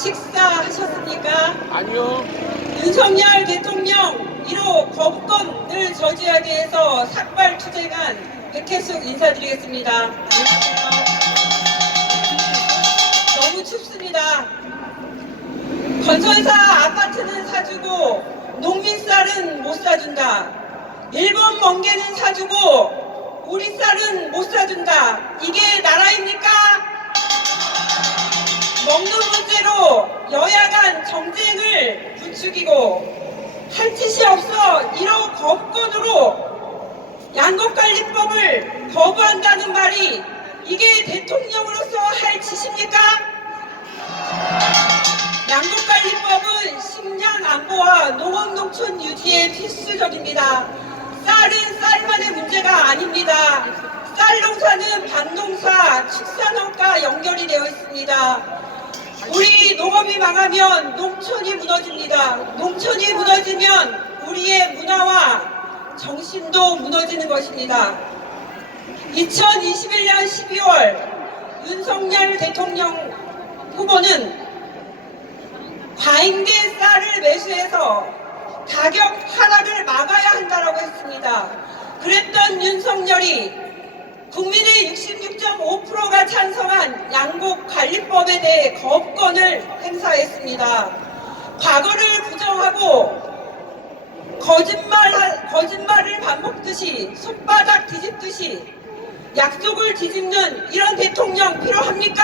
식사하셨습니까? 아니요. 윤석열 대통령 1호 거부권을 저지하기 위해서 삭발 투쟁한 백혜숙 인사드리겠습니다. 안녕하세요. 너무 춥습니다. 건설사 아파트는 사주고 농민 쌀은 못 사준다. 일본 멍게는 사주고 우리 쌀은 못 사준다. 이게 나라 먹는 문제로 여야 간 정쟁을 부추기고 할 짓이 없어 1호 거부권으로 양곡관리법을 거부한다는 말이 이게 대통령으로서 할 짓입니까? 양곡관리법은 식량 안보와 농업농촌 유지에 필수적입니다. 쌀은 쌀만의 문제가 아닙니다. 쌀 농사는 밭농사, 축산업과 연결이 되어 있습니다. 우리 농업이 망하면 농촌이 무너집니다. 농촌이 무너지면 우리의 문화와 정신도 무너지는 것입니다. 2021년 12월 윤석열 대통령 후보는 과잉된 쌀을 매수해서 가격 하락을 막아야 한다고 했습니다. 그랬던 윤석열이 국민의 66.5%가 양곡 관리법에 대해 거부권을 행사했습니다. 과거를 부정하고 거짓말, 거짓말을 반복듯이 손바닥 뒤집듯이 약속을 뒤집는 이런 대통령 필요합니까?